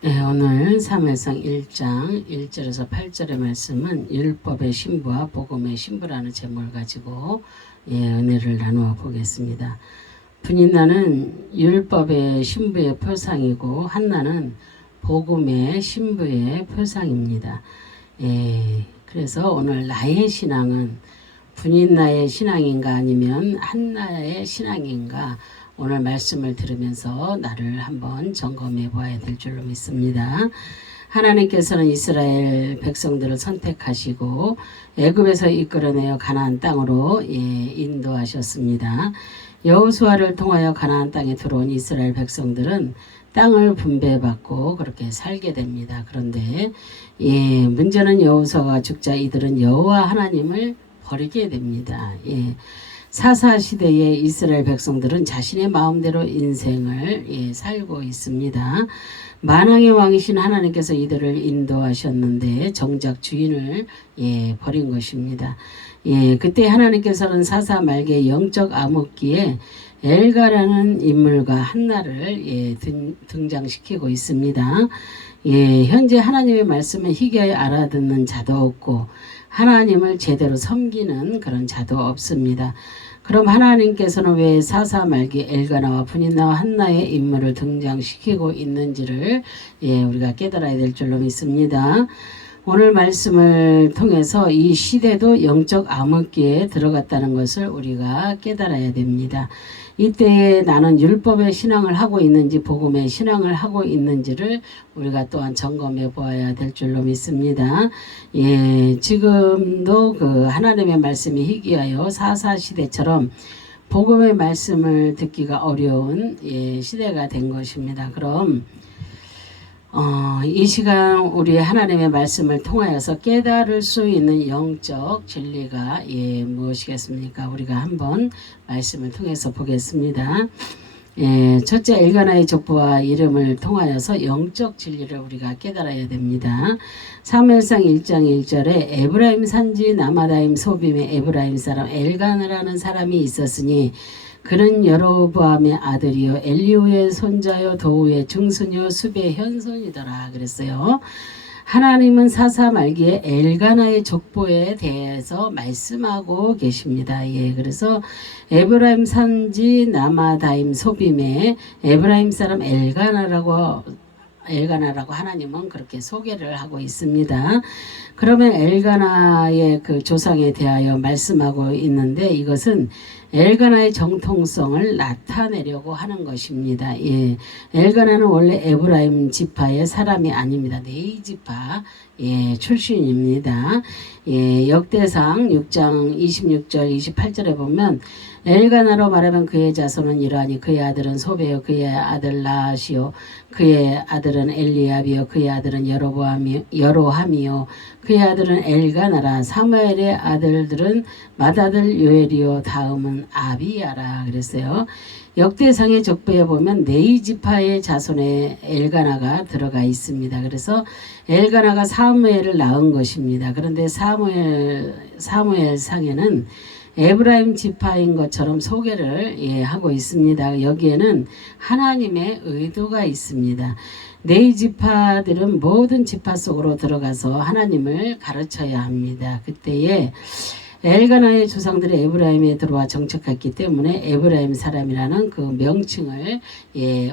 네, 오늘 사무엘상 1장 1절에서 8절의 말씀은 율법의 신부와 복음의 신부라는 제목을 가지고 은혜를 나누어 보겠습니다. 분인나는 율법의 신부의 표상이고 한나는 복음의 신부의 표상입니다. 그래서 오늘 나의 신앙은 분인나의 신앙인가 아니면 한나의 신앙인가, 오늘 말씀을 들으면서 나를 한번 점검해 봐야 될 줄로 믿습니다. 하나님께서는 이스라엘 백성들을 선택하시고 애굽에서 이끌어내어 가나안 땅으로 인도하셨습니다. 여호수아를 통하여 가나안 땅에 들어온 이스라엘 백성들은 땅을 분배받고 그렇게 살게 됩니다. 그런데 문제는 여호수아가 죽자 이들은 여호와 하나님을 버리게 됩니다. 사사 시대의 이스라엘 백성들은 자신의 마음대로 인생을 살고 있습니다. 만왕의 왕이신 하나님께서 이들을 인도하셨는데 정작 주인을 버린 것입니다. 그때 하나님께서는 사사 말기의 영적 암흑기에 엘가라는 인물과 한나를 등장시키고 있습니다. 현재 하나님의 말씀을 희귀하게 알아듣는 자도 없고 하나님을 제대로 섬기는 그런 자도 없습니다. 그럼 하나님께서는 왜 사사 말기 엘가나와 분인나와 한나의 인물을 등장시키고 있는지를 우리가 깨달아야 될 줄로 믿습니다. 오늘 말씀을 통해서 이 시대도 영적 암흑기에 들어갔다는 것을 우리가 깨달아야 됩니다. 이때에 나는 율법의 신앙을 하고 있는지 복음의 신앙을 하고 있는지를 우리가 또한 점검해 보아야 될 줄로 믿습니다. 지금도 그 하나님의 말씀이 희귀하여 사사시대처럼 복음의 말씀을 듣기가 어려운 시대가 된 것입니다. 그럼 이 시간 우리 하나님의 말씀을 통하여서 깨달을 수 있는 영적 진리가 무엇이겠습니까? 우리가 한번 말씀을 통해서 보겠습니다. 첫째, 엘가나의 족보와 이름을 통하여서 영적 진리를 우리가 깨달아야 됩니다. 사무엘상 1장 1절에 에브라임 산지 나마다임 소빔의 에브라임 사람 엘가나라는 사람이 있었으니 그는 여로보암의 아들이요 엘리후의 손자요 도우의 증손이요 숲의 현손이더라 그랬어요. 하나님은 사사 말기에 엘가나의 족보에 대해서 말씀하고 계십니다. 그래서 에브라임 산지 나마다임 소빔의 에브라임 사람 엘가나라고 하나님은 그렇게 소개를 하고 있습니다. 그러면 엘가나의 그 조상에 대하여 말씀하고 있는데 이것은 엘가나의 정통성을 나타내려고 하는 것입니다. 엘가나는 원래 에브라임 지파의 사람이 아닙니다. 네이 지파 출신입니다. 역대상 6장 26절 28절에 보면 엘가나로 말하면 그의 자손은 이러하니 그의 아들은 소베요 그의 아들 라시요 그의 아들은 엘리압이요 그의 아들은 여로함이요 그의 아들은 엘가나라. 사무엘의 아들들은 맏아들 요엘이요 다음은 아비야라 그랬어요. 역대상의 족보에 보면 네이 지파의 자손에 엘가나가 들어가 있습니다. 그래서 엘가나가 사무엘을 낳은 것입니다. 그런데 사무엘상에는 에브라임 지파인 것처럼 소개를 하고 있습니다. 여기에는 하나님의 의도가 있습니다. 네이 지파들은 모든 지파 속으로 들어가서 하나님을 가르쳐야 합니다. 그때에 엘가나의 조상들이 에브라임에 들어와 정착했기 때문에 에브라임 사람이라는 그 명칭을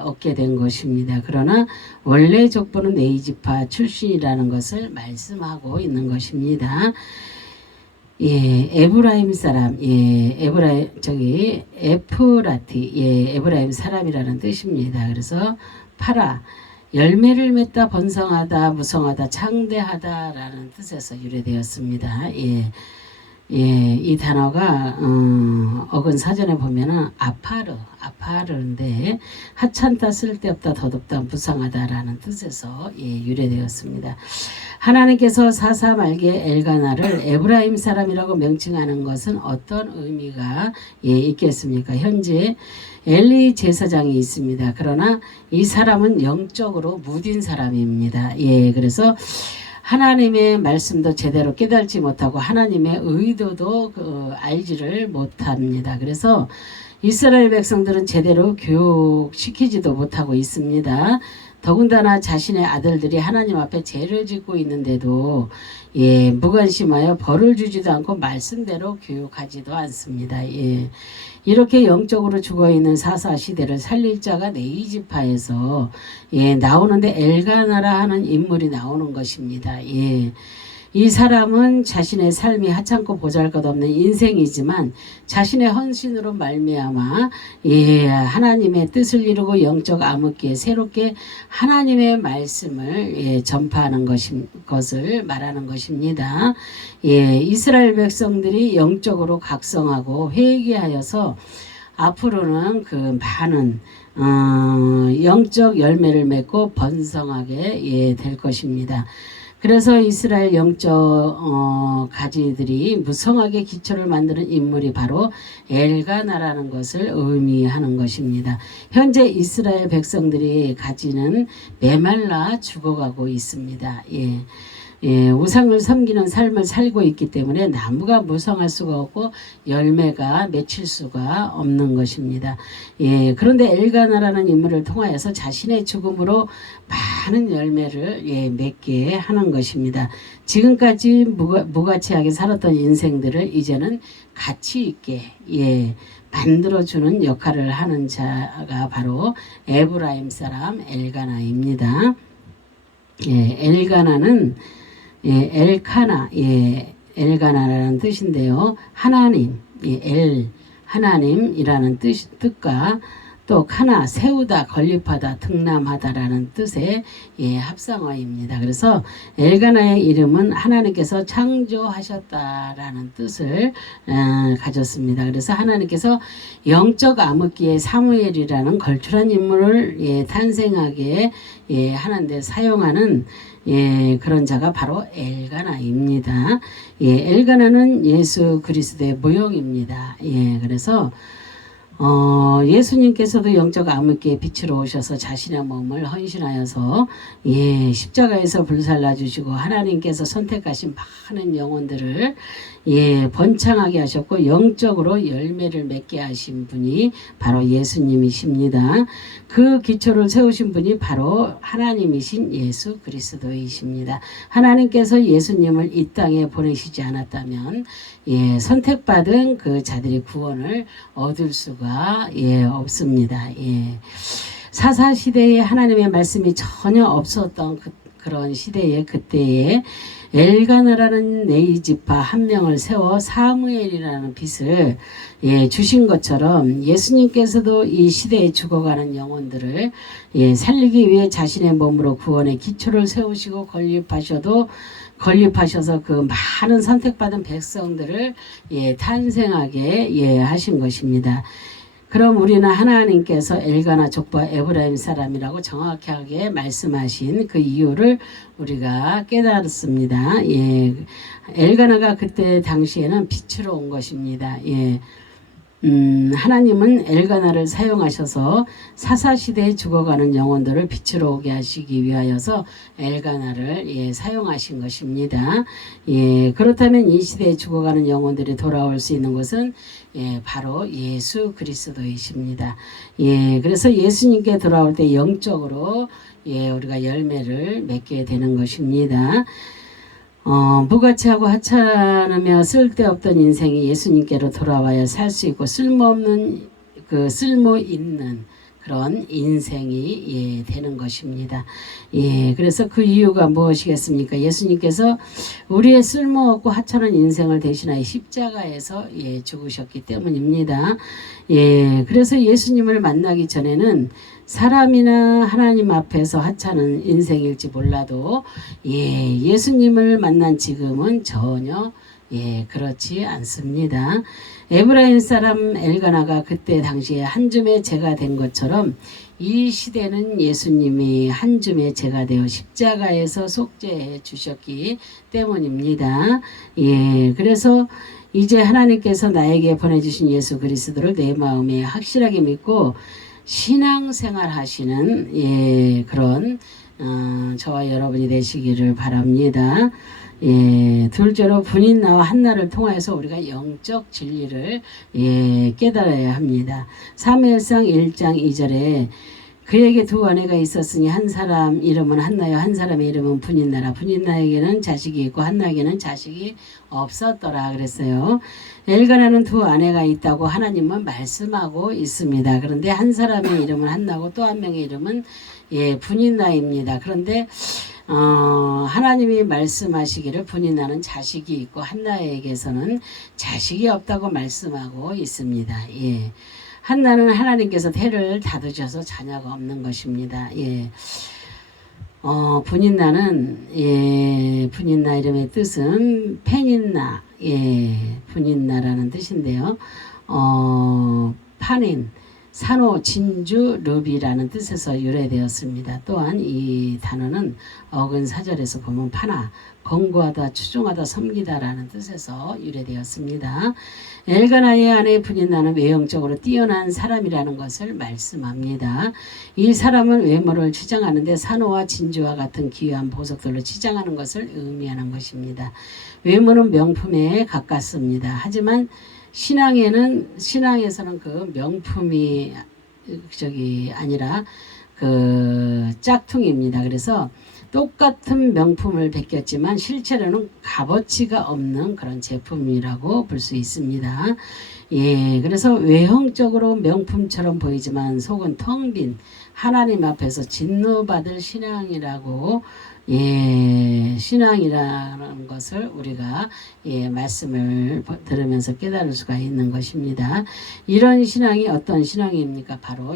얻게 된 것입니다. 그러나 원래 족보는 네이 지파 출신이라는 것을 말씀하고 있는 것입니다. 에브라임 사람, 에프라티, 에브라임 사람이라는 뜻입니다. 그래서 파라, 열매를 맺다, 번성하다, 무성하다, 창대하다라는 뜻에서 유래되었습니다. 이 단어가 어근 사전에 보면은 아파르인데 하찮다, 쓸데없다, 덧없다, 무상하다라는 뜻에서 유래되었습니다. 하나님께서 사사 말기에 엘가나를 에브라임 사람이라고 명칭하는 것은 어떤 의미가 있겠습니까? 현재 엘리 제사장이 있습니다. 그러나 이 사람은 영적으로 무딘 사람입니다. 그래서 하나님의 말씀도 제대로 깨달지 못하고 하나님의 의도도 알지를 못합니다. 그래서 이스라엘 백성들은 제대로 교육시키지도 못하고 있습니다. 더군다나 자신의 아들들이 하나님 앞에 죄를 짓고 있는데도 예, 무관심하여 벌을 주지도 않고 말씀대로 교육하지도 않습니다. 예. 이렇게 영적으로 죽어있는 사사 시대를 살릴 자가 네이지파에서 예, 나오는데 엘가나라 하는 인물이 나오는 것입니다. 예. 이 사람은 자신의 삶이 하찮고 보잘것없는 인생이지만 자신의 헌신으로 말미암아 예, 하나님의 뜻을 이루고 영적 암흑기에 새롭게 하나님의 말씀을 예, 전파하는 것을 말하는 것입니다. 예, 이스라엘 백성들이 영적으로 각성하고 회개하여서 앞으로는 그 많은 영적 열매를 맺고 번성하게 예, 될 것입니다. 그래서 이스라엘 영적 가지들이 무성하게 기초를 만드는 인물이 바로 엘가나라는 것을 의미하는 것입니다. 현재 이스라엘 백성들이 가지는 메말라 죽어가고 있습니다. 예. 예, 우상을 섬기는 삶을 살고 있기 때문에 나무가 무성할 수가 없고 열매가 맺힐 수가 없는 것입니다. 예, 그런데 엘가나라는 인물을 통하여서 자신의 죽음으로 많은 열매를 예, 맺게 하는 것입니다. 지금까지 무가치하게 살았던 인생들을 이제는 가치 있게 예, 만들어주는 역할을 하는 자가 바로 에브라임 사람 엘가나입니다. 예, 엘가나는 예, 엘카나, 예, 엘가나라는 뜻인데요. 하나님, 예, 하나님이라는 뜻과 또 카나, 세우다, 건립하다, 등남하다라는 뜻의 예, 합성어입니다. 그래서 엘가나의 이름은 하나님께서 창조하셨다라는 뜻을 가졌습니다. 그래서 하나님께서 영적 암흑기의 사무엘이라는 걸출한 인물을 예, 탄생하게 예, 하는데 사용하는 예, 그런 자가 바로 엘가나입니다. 예, 엘가나는 예수 그리스도의 모형입니다. 예, 그래서 예수님께서도 영적 암흑기에 빛으로 오셔서 자신의 몸을 헌신하여서 예, 십자가에서 불살라 주시고 하나님께서 선택하신 많은 영혼들을 예, 번창하게 하셨고 영적으로 열매를 맺게 하신 분이 바로 예수님이십니다. 그 기초를 세우신 분이 바로 하나님이신 예수 그리스도이십니다. 하나님께서 예수님을 이 땅에 보내시지 않았다면 예, 선택받은 그 자들이 구원을 얻을 수가 예, 없습니다. 예. 사사시대에 하나님의 말씀이 전혀 없었던 그런 시대에 그때에 엘가나라는 네이지파 한 명을 세워 사무엘이라는 빛을 예, 주신 것처럼 예수님께서도 이 시대에 죽어가는 영혼들을 예, 살리기 위해 자신의 몸으로 구원의 기초를 세우시고 건립하셔서 그 많은 선택받은 백성들을 예, 탄생하게 예, 하신 것입니다. 그럼 우리는 하나님께서 엘가나 족보와 에브라임 사람이라고 정확하게 말씀하신 그 이유를 우리가 깨달았습니다. 예, 엘가나가 그때 당시에는 빛으로 온 것입니다. 예. 하나님은 엘가나를 사용하셔서 사사시대에 죽어가는 영혼들을 빛으로 오게 하시기 위하여서 엘가나를 예, 사용하신 것입니다. 예, 그렇다면 이 시대에 죽어가는 영혼들이 돌아올 수 있는 것은 예, 바로 예수 그리스도이십니다. 예, 그래서 예수님께 돌아올 때 영적으로 예, 우리가 열매를 맺게 되는 것입니다. 무가치하고 하찮으며 쓸데없던 인생이 예수님께로 돌아와야 살 수 있고 쓸모 있는 그런 인생이 예, 되는 것입니다. 예, 그래서 그 이유가 무엇이겠습니까? 예수님께서 우리의 쓸모없고 하찮은 인생을 대신하여 십자가에서 예, 죽으셨기 때문입니다. 예, 그래서 예수님을 만나기 전에는 사람이나 하나님 앞에서 하찮은 인생일지 몰라도 예, 예수님을 만난 지금은 전혀 예, 그렇지 않습니다. 에브라임 사람 엘가나가 그때 당시에 한 줌의 죄가 된 것처럼 이 시대는 예수님이 한 줌의 죄가 되어 십자가에서 속죄해 주셨기 때문입니다. 예, 그래서 이제 하나님께서 나에게 보내주신 예수 그리스도를 내 마음에 확실하게 믿고 신앙생활 하시는 예, 그런 저와 여러분이 되시기를 바랍니다. 예, 둘째로 분인 나와 한나를 통하여서 우리가 영적 진리를 예, 깨달아야 합니다. 사무엘상 1장 2절에 그에게 두 아내가 있었으니 한 사람 이름은 한나요 한 사람의 이름은 분인나라. 분인나에게는 자식이 있고 한나에게는 자식이 없었더라 그랬어요. 엘가나는 두 아내가 있다고 하나님은 말씀하고 있습니다. 그런데 한 사람의 이름은 한나고 또 한 명의 이름은 분인나입니다. 그런데 하나님이 말씀하시기를 분인나는 자식이 있고 한나에게서는 자식이 없다고 말씀하고 있습니다. 한나는 하나님께서 태를 닫으셔서 자녀가 없는 것입니다. 분인나는 분인나 이름의 뜻은 페닌나, 분인나라는 뜻인데요. 파닌, 산호, 진주, 르비라는 뜻에서 유래되었습니다. 또한 이 단어는 어근 사절에서 보면 파나, 권고하다, 추종하다, 섬기다라는 뜻에서 유래되었습니다. 엘가나의 아내 분인나는 외형적으로 뛰어난 사람이라는 것을 말씀합니다. 이 사람은 외모를 치장하는데 산호와 진주와 같은 귀한 보석들로 치장하는 것을 의미하는 것입니다. 외모는 명품에 가깝습니다. 하지만 신앙에서는 그 명품이 아니라 그 짝퉁입니다. 그래서 똑같은 명품을 베꼈지만 실제로는 값어치가 없는 그런 제품이라고 볼 수 있습니다. 그래서 외형적으로 명품처럼 보이지만 속은 텅 빈 하나님 앞에서 진노받을 신앙이라고 신앙이라는 것을 우리가 말씀을 들으면서 깨달을 수가 있는 것입니다. 이런 신앙이 어떤 신앙입니까? 바로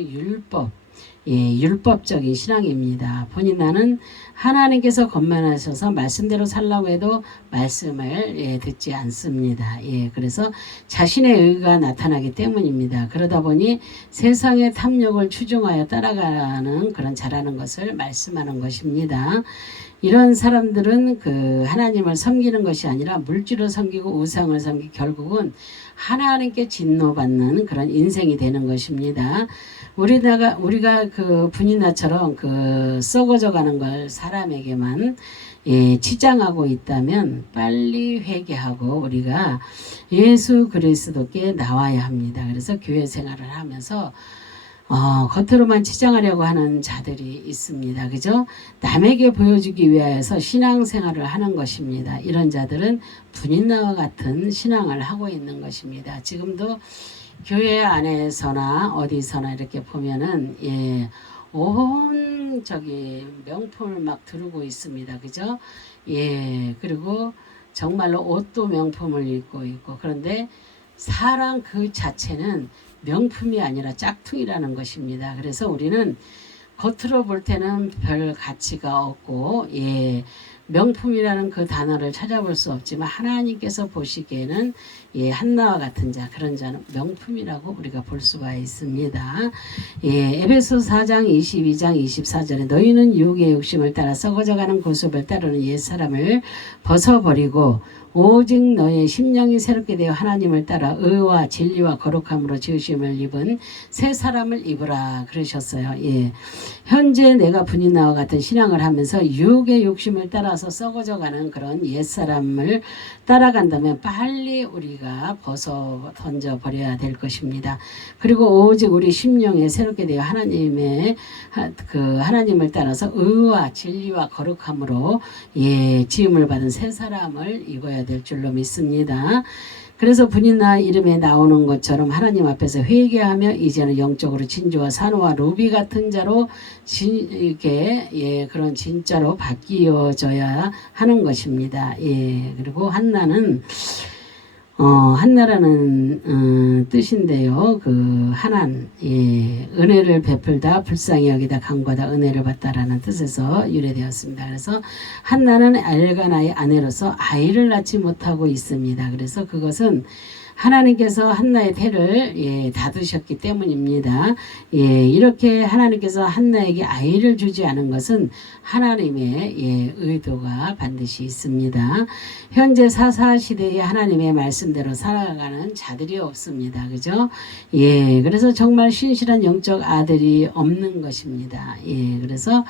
율법적인 신앙입니다. 본인나는 하나님께서 권면하셔서 말씀대로 살라고 해도 말씀을 듣지 않습니다. 그래서 자신의 의가 나타나기 때문입니다. 그러다 보니 세상의 탐욕을 추종하여 따라가는 그런 자라는 것을 말씀하는 것입니다. 이런 사람들은 그 하나님을 섬기는 것이 아니라 물질을 섬기고 우상을 섬기고 결국은 하나님께 진노받는 그런 인생이 되는 것입니다. 우리가 그 분인나처럼 그 썩어져가는 걸 사람에게만 치장하고 있다면 빨리 회개하고 우리가 예수 그리스도께 나와야 합니다. 그래서 교회 생활을 하면서 겉으로만 치장하려고 하는 자들이 있습니다. 그죠? 남에게 보여주기 위하여서 신앙생활을 하는 것입니다. 이런 자들은 분인나와 같은 신앙을 하고 있는 것입니다. 지금도 교회 안에서나 어디서나 이렇게 보면은 온 명품을 막 두르고 있습니다. 그죠? 그리고 정말로 옷도 명품을 입고 있고 그런데 사랑 그 자체는 명품이 아니라 짝퉁이라는 것입니다. 그래서 우리는 겉으로 볼 때는 별 가치가 없고 명품이라는 그 단어를 찾아볼 수 없지만 하나님께서 보시기에는 한나와 같은 자 그런 자는 명품이라고 우리가 볼 수가 있습니다. 에베소 4장 22장 24절에 너희는 유혹의 욕심을 따라 썩어져가는 고습을 따르는 옛사람을 벗어버리고 오직 너의 심령이 새롭게 되어 하나님을 따라 의와 진리와 거룩함으로 지으심을 입은 새 사람을 입으라 그러셨어요. 현재 내가 분인나와 같은 신앙을 하면서 유혹의 욕심을 따라서 썩어져가는 그런 옛사람을 따라간다면 빨리 우리가 벗어 던져버려야 될 것입니다. 그리고 오직 우리 심령에 새롭게 되어 하나님을 따라서 의와 진리와 거룩함으로 지음을 받은 새 사람을 입어야 될 줄로 믿습니다. 그래서 분인나 이름에 나오는 것처럼 하나님 앞에서 회개하며 이제는 영적으로 진주와 산호와 루비 같은 자로 이렇게 그런 진짜로 바뀌어져야 하는 것입니다. 그리고 한나라는 뜻인데요. 그 은혜를 베풀다, 불쌍히 여기다, 간과하다, 은혜를 받다라는 뜻에서 유래되었습니다. 그래서 한나는 엘가나의 아내로서 아이를 낳지 못하고 있습니다. 그래서 그것은 하나님께서 한나의 태를 닫으셨기 때문입니다. 이렇게 하나님께서 한나에게 아이를 주지 않은 것은 하나님의 의도가 반드시 있습니다. 현재 사사시대에 하나님의 말씀대로 살아가는 자들이 없습니다. 그죠? 그래서 정말 신실한 영적 아들이 없는 것입니다. 그래서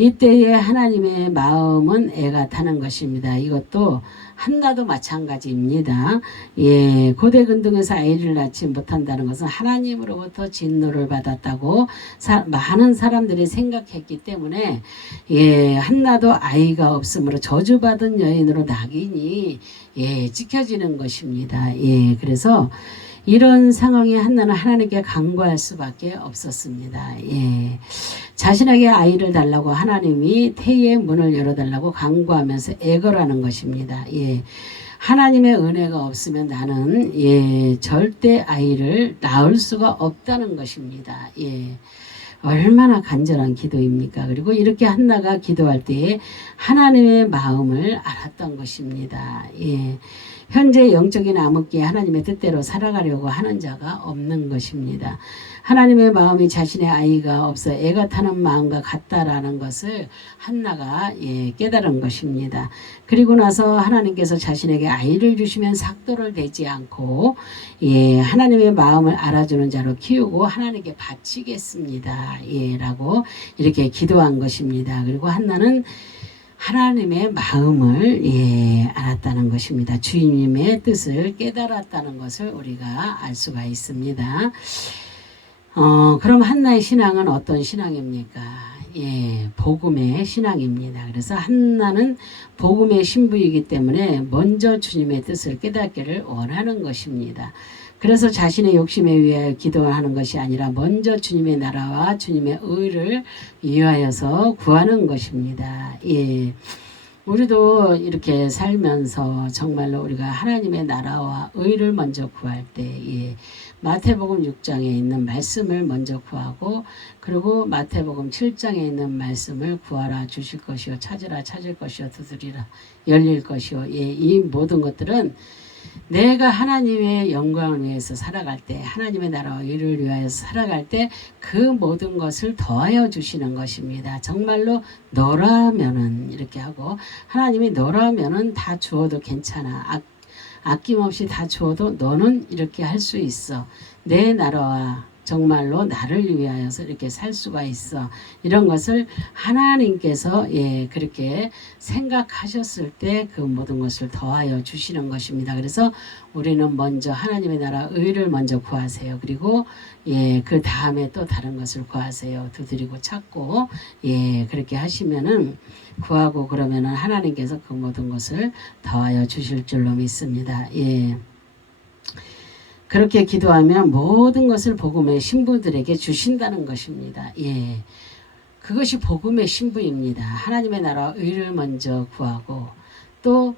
이때에 하나님의 마음은 애가 타는 것입니다. 이것도 한나도 마찬가지입니다. 예, 고대 근동에서 아이를 낳지 못한다는 것은 하나님으로부터 진노를 받았다고 많은 사람들이 생각했기 때문에 예, 한나도 아이가 없으므로 저주받은 여인으로 낙인이 예, 찍혀지는 것입니다. 예, 그래서 이런 상황에 한나는 하나님께 간구할 수밖에 없었습니다. 예. 자신에게 아이를 달라고 하나님이 태의 문을 열어달라고 간구하면서 애걸하는 것입니다. 예. 하나님의 은혜가 없으면 나는 예, 절대 아이를 낳을 수가 없다는 것입니다. 예. 얼마나 간절한 기도입니까? 그리고 이렇게 한나가 기도할 때에 하나님의 마음을 알았던 것입니다. 예. 현재 영적인 암흑기에 하나님의 뜻대로 살아가려고 하는 자가 없는 것입니다. 하나님의 마음이 자신의 아이가 없어 애가 타는 마음과 같다라는 것을 한나가 예, 깨달은 것입니다. 그리고 나서 하나님께서 자신에게 아이를 주시면 삭도를 대지 않고 예, 하나님의 마음을 알아주는 자로 키우고 하나님께 바치겠습니다. 예, 라고 이렇게 기도한 것입니다. 그리고 한나는 하나님의 마음을 예, 알았다는 것입니다. 주님의 뜻을 깨달았다는 것을 우리가 알 수가 있습니다. 그럼 한나의 신앙은 어떤 신앙입니까? 예, 복음의 신앙입니다. 그래서 한나는 복음의 신부이기 때문에 먼저 주님의 뜻을 깨닫기를 원하는 것입니다. 그래서 자신의 욕심에 위하여 기도하는 것이 아니라 먼저 주님의 나라와 주님의 의를 위하여서 구하는 것입니다. 예. 우리도 이렇게 살면서 정말로 우리가 하나님의 나라와 의를 먼저 구할 때 예. 마태복음 6장에 있는 말씀을 먼저 구하고 그리고 마태복음 7장에 있는 말씀을 구하라 주실 것이요 찾으라 찾을 것이요 두드리라 열릴 것이요 예. 이 모든 것들은 내가 하나님의 영광을 위해서 살아갈 때 하나님의 나라와 의를 위하여서 살아갈 때 그 모든 것을 더하여 주시는 것입니다. 정말로 너라면은 이렇게 하고 하나님이 너라면은 다 주어도 괜찮아. 아낌없이 다 주어도 너는 이렇게 할 수 있어. 내 나라와 정말로 나를 위하여서 이렇게 살 수가 있어. 이런 것을 하나님께서 예, 그렇게 생각하셨을 때 그 모든 것을 더하여 주시는 것입니다. 그래서 우리는 먼저 하나님의 나라 의를 먼저 구하세요. 그리고 예, 그 다음에 또 다른 것을 구하세요. 두드리고 찾고 예, 그렇게 하시면은 구하고 그러면은 하나님께서 그 모든 것을 더하여 주실 줄로 믿습니다. 예. 그렇게 기도하면 모든 것을 복음의 신부들에게 주신다는 것입니다. 예. 그것이 복음의 신부입니다. 하나님의 나라와 의를 먼저 구하고 또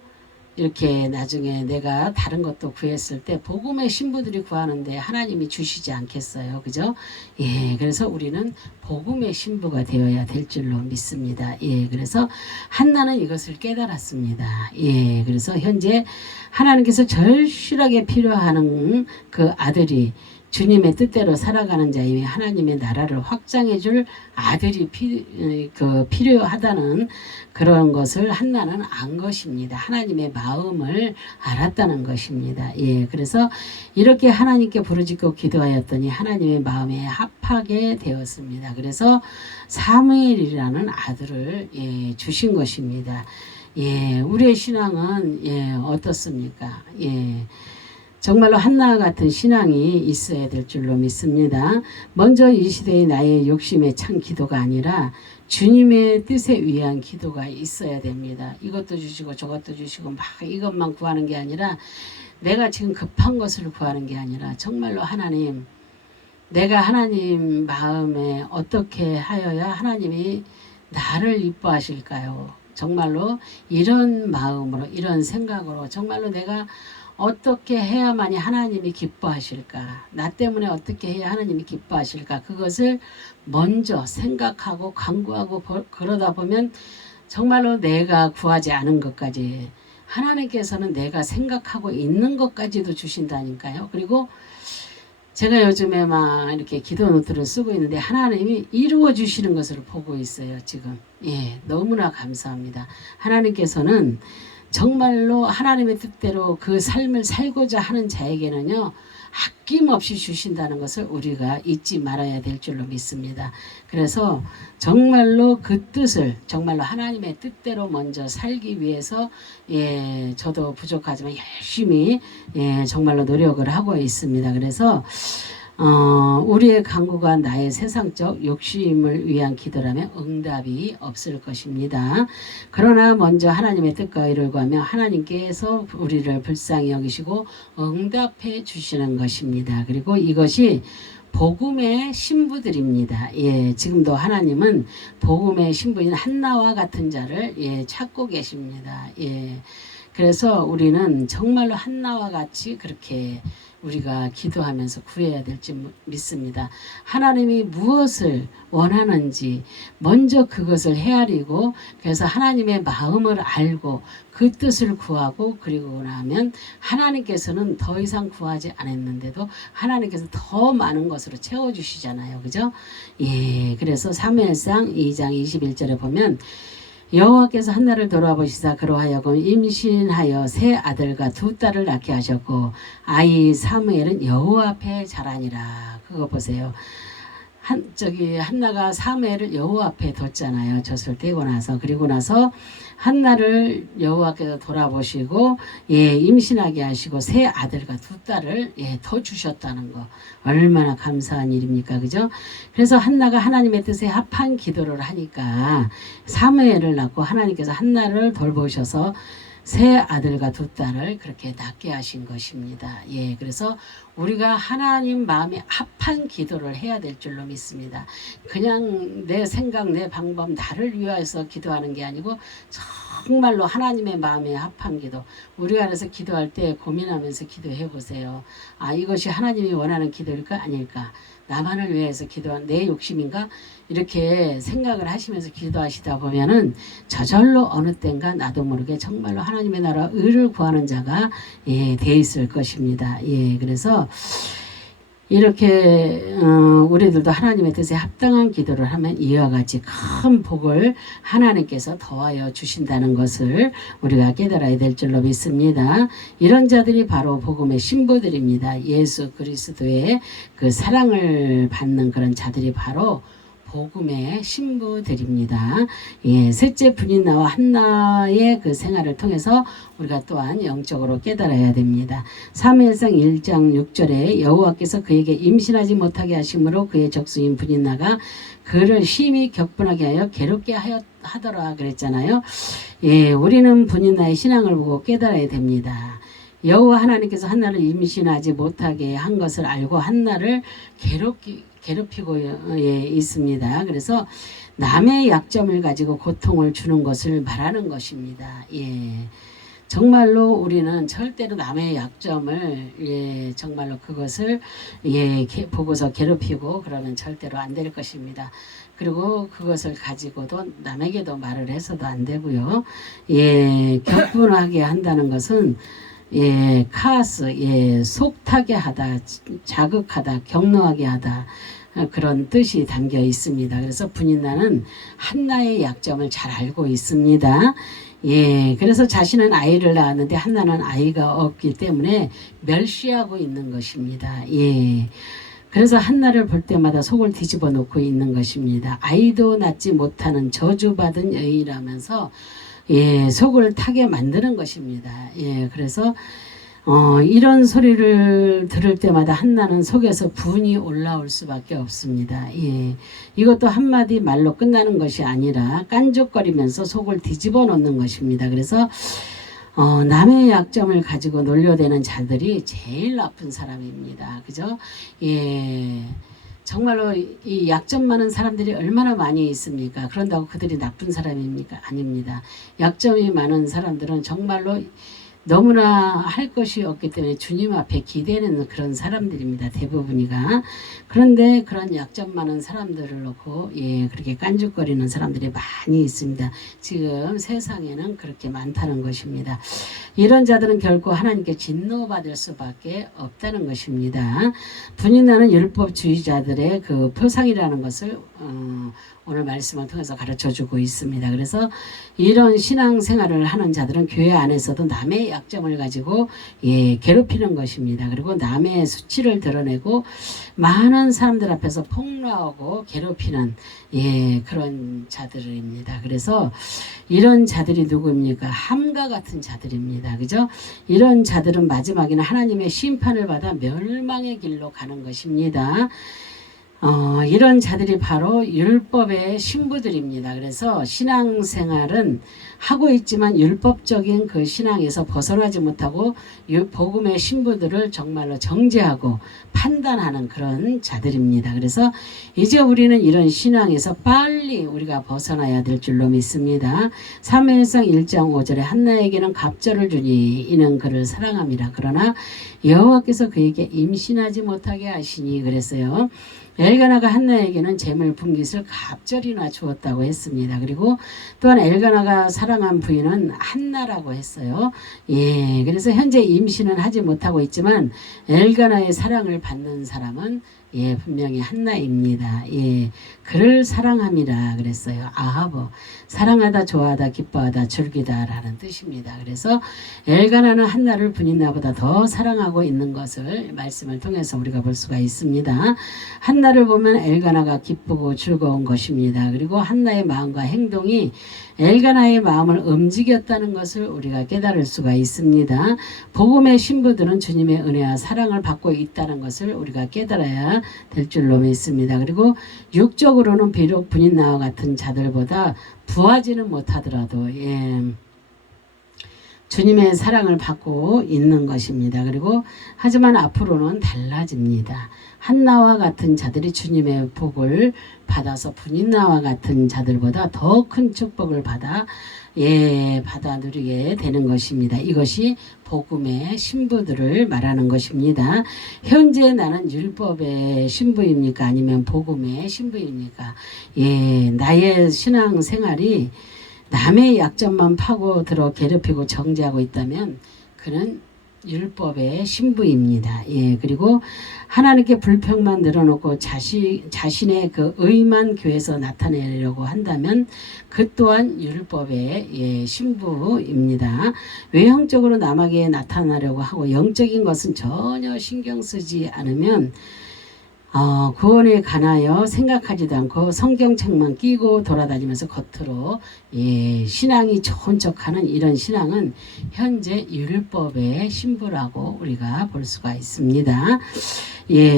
이렇게 나중에 내가 다른 것도 구했을 때 복음의 신부들이 구하는데 하나님이 주시지 않겠어요. 그죠? 예, 그래서 우리는 복음의 신부가 되어야 될 줄로 믿습니다. 예, 그래서 한나는 이것을 깨달았습니다. 예, 그래서 현재 하나님께서 절실하게 필요하는 그 아들이 주님의 뜻대로 살아가는 자임이 하나님의 나라를 확장해 줄 아들이 필요하다는 그런 것을 한나는 안 것입니다. 하나님의 마음을 알았다는 것입니다. 예, 그래서 이렇게 하나님께 부르짖고 기도하였더니 하나님의 마음에 합하게 되었습니다. 그래서 사무엘이라는 아들을 예, 주신 것입니다. 예, 우리의 신앙은 예, 어떻습니까? 예. 정말로 한나와 같은 신앙이 있어야 될 줄로 믿습니다. 먼저 이 시대의 나의 욕심에 찬 기도가 아니라 주님의 뜻에 의한 기도가 있어야 됩니다. 이것도 주시고 저것도 주시고 막 이것만 구하는 게 아니라 내가 지금 급한 것을 구하는 게 아니라 정말로 하나님, 내가 하나님 마음에 어떻게 하여야 하나님이 나를 이뻐하실까요? 정말로 이런 마음으로 이런 생각으로 정말로 내가 어떻게 해야만이 하나님이 기뻐하실까? 나 때문에 어떻게 해야 하나님이 기뻐하실까? 그것을 먼저 생각하고 간구하고 그러다 보면 정말로 내가 구하지 않은 것까지 하나님께서는 내가 생각하고 있는 것까지도 주신다니까요. 그리고 제가 요즘에 막 이렇게 기도 노트를 쓰고 있는데 하나님이 이루어 주시는 것을 보고 있어요. 지금 예, 너무나 감사합니다. 하나님께서는 정말로 하나님의 뜻대로 그 삶을 살고자 하는 자에게는요, 아낌없이 주신다는 것을 우리가 잊지 말아야 될 줄로 믿습니다. 그래서 정말로 그 뜻을 정말로 하나님의 뜻대로 먼저 살기 위해서 저도 부족하지만 열심히 정말로 노력을 하고 있습니다. 그래서 우리의 간구가 나의 세상적 욕심을 위한 기도라면 응답이 없을 것입니다. 그러나 먼저 하나님의 뜻과 의를 구하며 하나님께서 우리를 불쌍히 여기시고 응답해 주시는 것입니다. 그리고 이것이 복음의 신부들입니다. 지금도 하나님은 복음의 신부인 한나와 같은 자를 찾고 계십니다. 그래서 우리는 정말로 한나와 같이 그렇게 우리가 기도하면서 구해야 될지 믿습니다. 하나님이 무엇을 원하는지 먼저 그것을 헤아리고 그래서 하나님의 마음을 알고 그 뜻을 구하고 그리고 나면 하나님께서는 더 이상 구하지 않았는데도 하나님께서 더 많은 것으로 채워주시잖아요. 그죠? 그래서 사무엘상 2장 21절에 보면 여호와께서 한나를 돌아보시사 그로 하여금 임신하여 세 아들과 두 딸을 낳게 하셨고 아이 사무엘은 여호와 앞에 자라니라. 그거 보세요. 한나가 사무엘을 여호와 앞에 뒀잖아요. 젖을 떼고 나서. 그리고 나서 한나를 여호와께서 돌아보시고 임신하게 하시고 세 아들과 두 딸을 더 주셨다는 거 얼마나 감사한 일입니까? 그죠? 그래서 한나가 하나님의 뜻에 합한 기도를 하니까 사무엘을 낳고 하나님께서 한나를 돌보셔서 세 아들과 두 딸을 그렇게 낳게 하신 것입니다. 그래서 우리가 하나님 마음에 합한 기도를 해야 될 줄로 믿습니다. 그냥 내 생각, 내 방법, 나를 위해서 기도하는 게 아니고 정말로 하나님의 마음에 합한 기도. 우리가 그래서 기도할 때 고민하면서 기도해 보세요. 이것이 하나님이 원하는 기도일까 아닐까? 나만을 위해서 기도한 내 욕심인가? 이렇게 생각을 하시면서 기도하시다 보면은 저절로 어느 땐가 나도 모르게 정말로 하나님의 나라 의를 구하는 자가 돼 있을 것입니다. 그래서 이렇게 우리들도 하나님의 뜻에 합당한 기도를 하면 이와 같이 큰 복을 하나님께서 더하여 주신다는 것을 우리가 깨달아야 될 줄로 믿습니다. 이런 자들이 바로 복음의 신부들입니다. 예수 그리스도의 그 사랑을 받는 그런 자들이 바로 복음의 신부들입니다. 셋째 분인나와 한나의 그 생활을 통해서 우리가 또한 영적으로 깨달아야 됩니다. 사무엘상 1장 6절에 여호와께서 그에게 임신하지 못하게 하심으로 그의 적수인 분인나가 그를 심히 격분하게 하여 괴롭게 하더라 그랬잖아요. 우리는 분인나의 신앙을 보고 깨달아야 됩니다. 여호와 하나님께서 한나를 임신하지 못하게 한 것을 알고 한나를 괴롭히고 있습니다. 그래서 남의 약점을 가지고 고통을 주는 것을 말하는 것입니다. 정말로 우리는 절대로 남의 약점을 정말로 그것을 보고서 괴롭히고 그러면 절대로 안 될 것입니다. 그리고 그것을 가지고도 남에게도 말을 해서도 안 되고요. 격분하게 한다는 것은 카스, 속타게 하다, 자극하다, 격노하게 하다 그런 뜻이 담겨 있습니다. 그래서 분인나는 한나의 약점을 잘 알고 있습니다. 그래서 자신은 아이를 낳았는데 한나는 아이가 없기 때문에 멸시하고 있는 것입니다. 그래서 한나를 볼 때마다 속을 뒤집어 놓고 있는 것입니다. 아이도 낳지 못하는 저주받은 여인이라면서 속을 타게 만드는 것입니다. 그래서 이런 소리를 들을 때마다 한나는 속에서 분이 올라올 수밖에 없습니다. 이것도 한마디 말로 끝나는 것이 아니라 깐족거리면서 속을 뒤집어 놓는 것입니다. 그래서 남의 약점을 가지고 놀려대는 자들이 제일 나쁜 사람입니다. 그죠? 정말로 이 약점 많은 사람들이 얼마나 많이 있습니까? 그런다고 그들이 나쁜 사람입니까? 아닙니다. 약점이 많은 사람들은 정말로 너무나 할 것이 없기 때문에 주님 앞에 기대는 그런 사람들입니다. 대부분이가. 그런데 그런 약점 많은 사람들을 놓고 그렇게 깐죽거리는 사람들이 많이 있습니다. 지금 세상에는 그렇게 많다는 것입니다. 이런 자들은 결코 하나님께 진노받을 수밖에 없다는 것입니다. 분인나는 율법주의자들의 그 표상이라는 것을 오늘 말씀을 통해서 가르쳐주고 있습니다. 그래서 이런 신앙생활을 하는 자들은 교회 안에서도 남의 약점을 가지고 괴롭히는 것입니다. 그리고 남의 수치를 드러내고 많은 사람들 앞에서 폭로하고 괴롭히는 그런 자들입니다. 그래서 이런 자들이 누구입니까? 함과 같은 자들입니다. 그죠? 이런 자들은 마지막에는 하나님의 심판을 받아 멸망의 길로 가는 것입니다. 이런 자들이 바로 율법의 신부들입니다. 그래서 신앙생활은 하고 있지만 율법적인 그 신앙에서 벗어나지 못하고 복음의 신부들을 정말로 정죄하고 판단하는 그런 자들입니다. 그래서 이제 우리는 이런 신앙에서 빨리 우리가 벗어나야 될 줄로 믿습니다. 사무엘상 1장 5절에 한나에게는 갑절을 주니 이는 그를 사랑함이라. 그러나 여호와께서 그에게 임신하지 못하게 하시니 그랬어요. 엘가나가 한나에게는 재물 분깃을 갑절이나 주었다고 했습니다. 그리고 또한 엘가나가 사랑한 부인은 한나라고 했어요. 그래서 현재 임신은 하지 못하고 있지만 엘가나의 사랑을 받는 사람은 분명히 한나입니다. 그를 사랑함이라 그랬어요. 아하보, 사랑하다, 좋아하다, 기뻐하다, 즐기다라는 뜻입니다. 그래서 엘가나는 한나를 분인나보다 더 사랑하고 있는 것을 말씀을 통해서 우리가 볼 수가 있습니다. 한나를 보면 엘가나가 기쁘고 즐거운 것입니다. 그리고 한나의 마음과 행동이 엘가나의 마음을 움직였다는 것을 우리가 깨달을 수가 있습니다. 복음의 신부들은 주님의 은혜와 사랑을 받고 있다는 것을 우리가 깨달아야 될 줄로 믿습니다. 그리고 육적으로는 비록 분인나와 같은 자들보다 부하지는 못하더라도 주님의 사랑을 받고 있는 것입니다. 그리고 하지만 앞으로는 달라집니다. 한나와 같은 자들이 주님의 복을 받아서 분인나와 같은 자들보다 더 큰 축복을 받아 누리게 되는 것입니다. 이것이 복음의 신부들을 말하는 것입니다. 현재 나는 율법의 신부입니까? 아니면 복음의 신부입니까? 나의 신앙 생활이 남의 약점만 파고들어 괴롭히고 정죄하고 있다면 그는 율법의 신부입니다. 그리고 하나님께 불평만 늘어놓고 자신의 그 의만 교회에서 나타내려고 한다면 그 또한 율법의 신부입니다. 외형적으로 남에게 나타나려고 하고 영적인 것은 전혀 신경 쓰지 않으면 구원에 관하여 생각하지도 않고 성경책만 끼고 돌아다니면서 겉으로 신앙이 좋은 척하는 이런 신앙은 현재 율법의 신부라고 우리가 볼 수가 있습니다.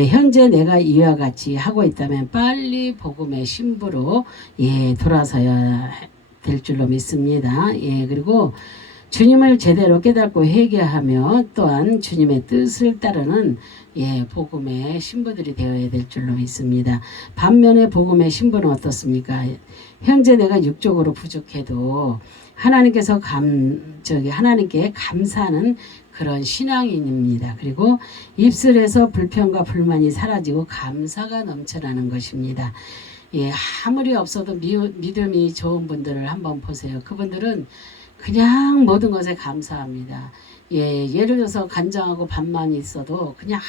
현재 내가 이와 같이 하고 있다면 빨리 복음의 신부로 돌아서야 될 줄로 믿습니다. 그리고 주님을 제대로 깨닫고 회개하며 또한 주님의 뜻을 따르는 복음의 신부들이 되어야 될 줄로 믿습니다. 반면에 복음의 신부는 어떻습니까? 현재 내가 육적으로 부족해도 하나님께서 하나님께 감사하는 그런 신앙인입니다. 그리고 입술에서 불평과 불만이 사라지고 감사가 넘쳐나는 것입니다. 아무리 없어도 믿음이 좋은 분들을 한번 보세요. 그분들은 그냥 모든 것에 감사합니다. 예를 들어서 간장하고 밥만 있어도 그냥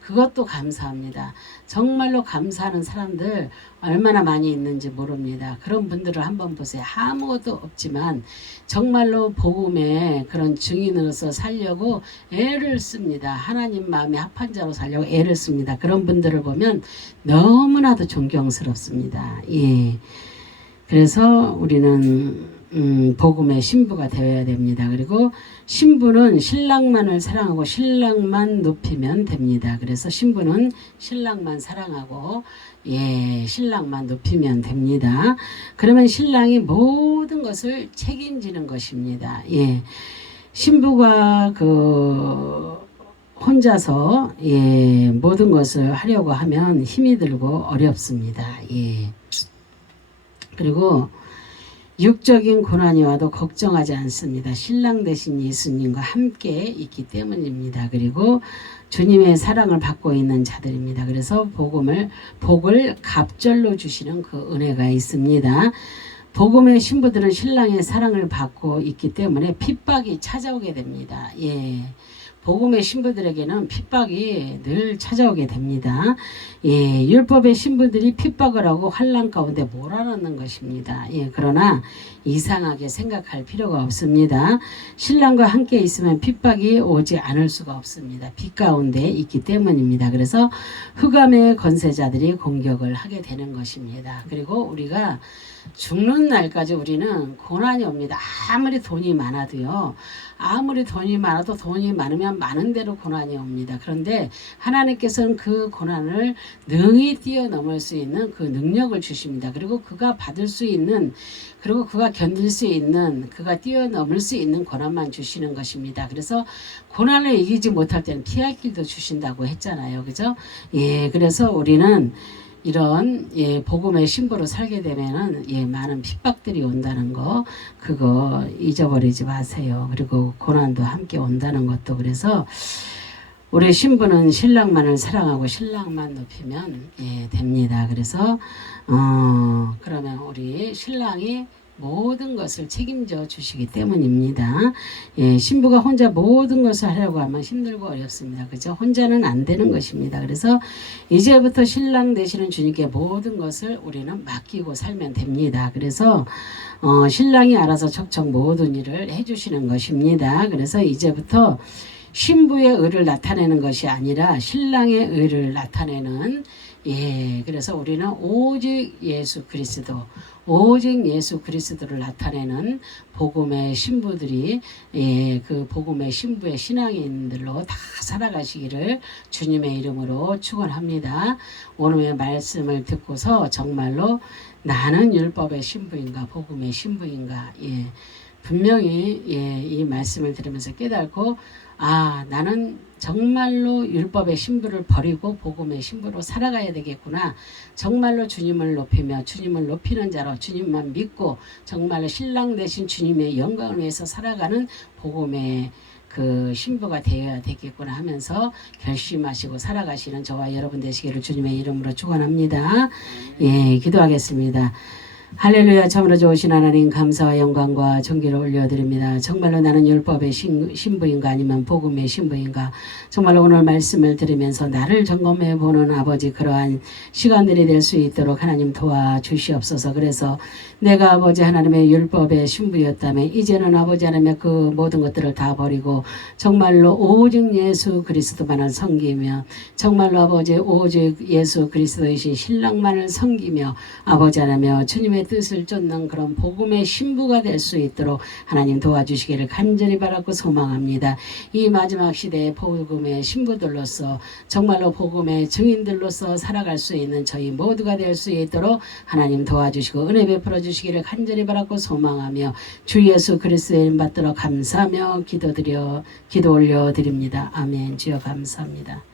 그것도 감사합니다. 정말로 감사하는 사람들 얼마나 많이 있는지 모릅니다. 그런 분들을 한번 보세요. 아무것도 없지만 정말로 복음의 그런 증인으로서 살려고 애를 씁니다. 하나님 마음에 합한 자로 살려고 애를 씁니다. 그런 분들을 보면 너무나도 존경스럽습니다. 그래서 우리는 복음의 신부가 되어야 됩니다. 그리고 신부는 신랑만을 사랑하고 신랑만 높이면 됩니다. 그래서 신부는 신랑만 사랑하고 신랑만 높이면 됩니다. 그러면 신랑이 모든 것을 책임지는 것입니다. 신부가 혼자서 모든 것을 하려고 하면 힘이 들고 어렵습니다. 그리고 육적인 고난이 와도 걱정하지 않습니다. 신랑 대신 예수님과 함께 있기 때문입니다. 그리고 주님의 사랑을 받고 있는 자들입니다. 그래서 복을 갑절로 주시는 그 은혜가 있습니다. 복음의 신부들은 신랑의 사랑을 받고 있기 때문에 핍박이 찾아오게 됩니다. 복음의 신부들에게는 핍박이 늘 찾아오게 됩니다. 예, 율법의 신부들이 핍박을 하고 환난 가운데 몰아넣는 것입니다. 예, 그러나 이상하게 생각할 필요가 없습니다. 신랑과 함께 있으면 핍박이 오지 않을 수가 없습니다. 빛 가운데 있기 때문입니다. 그래서 흑암의 권세자들이 공격을 하게 되는 것입니다. 그리고 우리가 죽는 날까지 우리는 고난이 옵니다. 아무리 돈이 많아도요. 아무리 돈이 많아도 돈이 많으면 많은 대로 고난이 옵니다. 그런데 하나님께서는 그 고난을 능히 뛰어넘을 수 있는 그 능력을 주십니다. 그리고 그가 받을 수 있는, 그리고 그가 견딜 수 있는, 그가 뛰어넘을 수 있는 고난만 주시는 것입니다. 그래서 고난을 이기지 못할 때는 피할 길도 주신다고 했잖아요. 그죠? 예, 그래서 우리는 이런 복음의 신부로 살게 되면은 많은 핍박들이 온다는 거, 그거 잊어버리지 마세요. 그리고 고난도 함께 온다는 것도. 그래서 우리 신부는 신랑만을 사랑하고 신랑만 높이면 됩니다. 그래서 그러면 우리 신랑이 모든 것을 책임져 주시기 때문입니다. 예, 신부가 혼자 모든 것을 하려고 하면 힘들고 어렵습니다. 그죠? 혼자는 안 되는 것입니다. 그래서 이제부터 신랑 되시는 주님께 모든 것을 우리는 맡기고 살면 됩니다. 그래서 신랑이 알아서 척척 모든 일을 해주시는 것입니다. 그래서 이제부터 신부의 의를 나타내는 것이 아니라 신랑의 의를 나타내는, 그래서 우리는 오직 예수 그리스도, 오직 예수 그리스도를 나타내는 복음의 신부들이, 그 복음의 신부의 신앙인들로 다 살아가시기를 주님의 이름으로 축원합니다. 오늘의 말씀을 듣고서 정말로 나는 율법의 신부인가 복음의 신부인가, 분명히 이 말씀을 들으면서 깨닫고, 나는 정말로 율법의 신부를 버리고 복음의 신부로 살아가야 되겠구나. 정말로 주님을 높이며 주님을 높이는 자로 주님만 믿고 정말로 신랑 되신 주님의 영광을 위해서 살아가는 복음의 그 신부가 되어야 되겠구나 하면서 결심하시고 살아가시는 저와 여러분 되시기를 주님의 이름으로 축원합니다. 기도하겠습니다. 할렐루야. 참으로 좋으신 하나님 감사와 영광과 존귀를 올려드립니다. 정말로 나는 율법의 신부인가 아니면 복음의 신부인가. 정말로 오늘 말씀을 들으면서 나를 점검해 보는 아버지 그러한 시간들이 될 수 있도록 하나님 도와주시옵소서. 그래서 내가 아버지 하나님의 율법의 신부였다면 이제는 아버지 하나님의 그 모든 것들을 다 버리고 정말로 오직 예수 그리스도만을 섬기며 정말로 아버지 오직 예수 그리스도이신 신랑만을 섬기며 아버지 하나며 주님의 뜻을 쫓는 그런 복음의 신부가 될 수 있도록 하나님 도와주시기를 간절히 바라고 소망합니다. 이 마지막 시대의 복음의 신부들로서 정말로 복음의 증인들로서 살아갈 수 있는 저희 모두가 될 수 있도록 하나님 도와주시고 은혜 베풀어 주시기를 간절히 바라고 소망하며 주 예수 그리스도의 이름 받들어 감사하며 기도 올려 드립니다. 아멘. 주여 감사합니다.